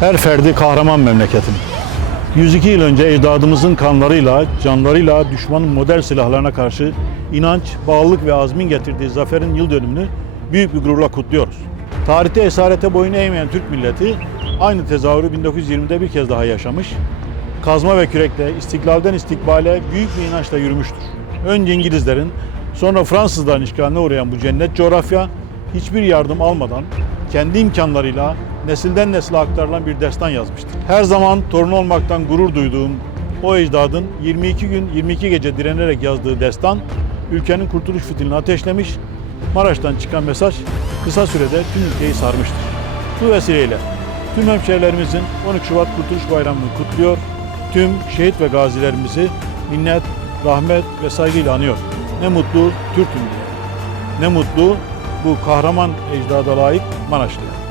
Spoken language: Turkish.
Her ferdi kahraman memleketim. 102 yıl önce ecdadımızın kanlarıyla, canlarıyla düşmanın modern silahlarına karşı inanç, bağlılık ve azmin getirdiği zaferin yıl dönümünü büyük bir gururla kutluyoruz. Tarihte esarete boyun eğmeyen Türk milleti aynı tezahürü 1920'de bir kez daha yaşamış. Kazma ve kürekle istiklalden istikbale büyük bir inançla yürümüştür. Önce İngilizlerin, sonra Fransızların işgaline uğrayan bu cennet coğrafya hiçbir yardım almadan kendi imkanlarıyla nesilden nesile aktarılan bir destan yazmıştır. Her zaman torun olmaktan gurur duyduğum o ecdadın 22 gün 22 gece direnerek yazdığı destan ülkenin kurtuluş fitilini ateşlemiş, Maraş'tan çıkan mesaj kısa sürede tüm ülkeyi sarmıştır. Bu vesileyle tüm hemşehrilerimizin 12 Şubat Kurtuluş Bayramı'nı kutluyor, tüm şehit ve gazilerimizi minnet, rahmet ve saygıyla anıyor. Ne mutlu Türk'üm diye. Ne mutlu bu kahraman ecdada layık Maraşlı'ya.